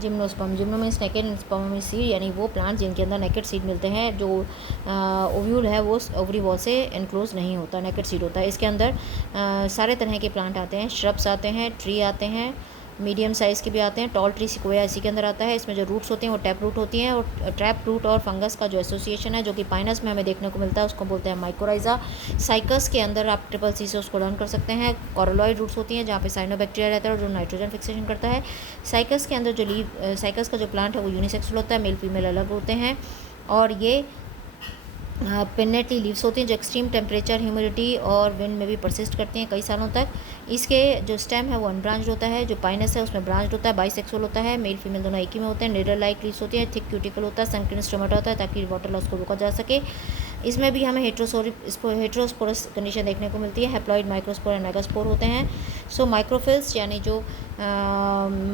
Gymnosperm, gymno means naked, sperm means seed, यानी वो plant जिनके अंदर नेकेड सीड मिलते हैं। जो ओव्यूल है वो ओवरी वॉल से एनक्लोज नहीं होता, नेकेड सीड होता है। इसके अंदर सारे तरह के प्लांट आते हैं, श्रब्स आते हैं, ट्री आते हैं, मीडियम साइज़ के भी आते हैं। टॉल ट्री सिक्वोया इसी के अंदर आता है। इसमें जो रूट्स होती हैं वो टैप रूट होती हैं, और ट्रैप रूट और फंगस का जो एसोसिएशन है जो कि पाइनस में हमें देखने को मिलता है उसको बोलते हैं माइकोराइजा। साइकस के अंदर आप ट्रिपल सी से उसको लर्न कर सकते हैं। कॉरोलॉइड रूट्स होती हैं जहाँ पे साइनोबैक्टीरिया रहता है और जो नाइट्रोजन फिक्सेशन करता है। साइकस के अंदर जो साइकस का जो प्लांट है वो यूनिसेक्सुअल होता है, मेल फीमेल अलग होते हैं। और ये पिन्नेटली लीव्स होती हैं जो एक्सट्रीम टेम्परेचर, ह्यूमिडिटी और विंड में भी परसिस्ट करती हैं कई सालों तक। इसके जो स्टेम है वो अनब्रांच्ड होता है। जो पाइनस है उसमें ब्रांच्ड होता है, बाइसेक्सुअल होता है, मेल फीमेल दोनों एक ही में होते हैं। निडल लाइक लीव्स होती हैं, थिक क्यूटिकल होता है, संकीर्ण स्टोमेटा होता है ताकि वाटर लॉस को रोका जा सके। इसमें भी हमें हेट्रोस्पोरस कंडीशन देखने को मिलती है। हैप्लॉइड माइक्रोस्पोर एंड मेगास्पोर होते हैं। सो माइक्रोफिल्स यानी जो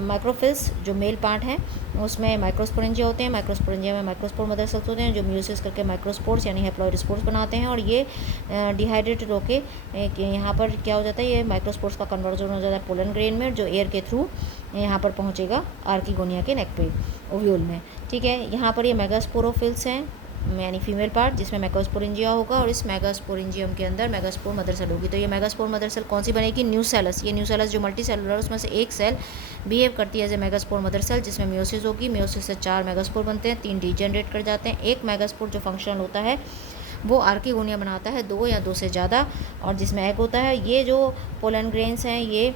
माइक्रोफिल्स जो मेल पार्ट हैं उसमें माइक्रोस्पोरेंजिया होते हैं। माइक्रोस्पोरेंजिया में माइक्रोस्पोर मदर सेल्स होते हैं जो म्यूसिस करके माइक्रोस्पोर्स यानी हैप्लॉइड स्पोर्स बनाते हैं। और ये डिहाइड्रेटेड होकर यहाँ पर क्या हो जाता है, ये माइक्रोस्पोर्स का कन्वर्जन हो जाता है पोलन ग्रेन में, जो एयर के थ्रू यहाँ पर पहुँचेगा आर्किगोनिया के नेक पे, ओव्यूल में। ठीक है, यहाँ पर ये मेगास्पोरोफिल्स हैं यानी फीमेल पार्ट जिसमें मेगास्पोरेंजिया होगा, और इस मेगास्पोरेंजियम के अंदर मेगास्पोर मदर सेल होगी। तो ये मेगास्पोर मदर सेल कौन सी बनेगी, न्यूसेलस। ये न्यूसेलस जो मल्टी सेलुलर उसमें से एक सेल बिहेव करती है as a megaspore mother cell, जिसमें म्योसिस होगी। म्योसिस से 4 मेगास्पोर बनते हैं, 3 डीजेनरेट कर जाते हैं। एक मेगास्पोर जो फंक्शनल होता है वो आर्किगोनिया बनाता है, 2 या 2 से ज़्यादा, और जिसमें एग होता है। ये जो पोलन ग्रेन्स हैं ये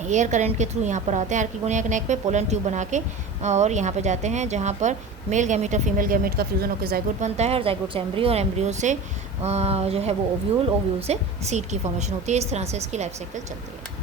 एयर करंट के थ्रू यहाँ पर आते हैं आर्किगोनिया के नेक पे पोलन ट्यूब बना के, और यहाँ पे जाते हैं जहाँ पर मेल गैमीट और फीमेल गैमीट का फ्यूज़न होकर जाइगोट बनता है, और जाइगोट से एम्ब्रियो, और एम्ब्रियो से जो है वो ओव्यूल, ओव्यूल से सीड की फॉर्मेशन होती है। इस तरह से इसकी लाइफ साइकिल चलती है।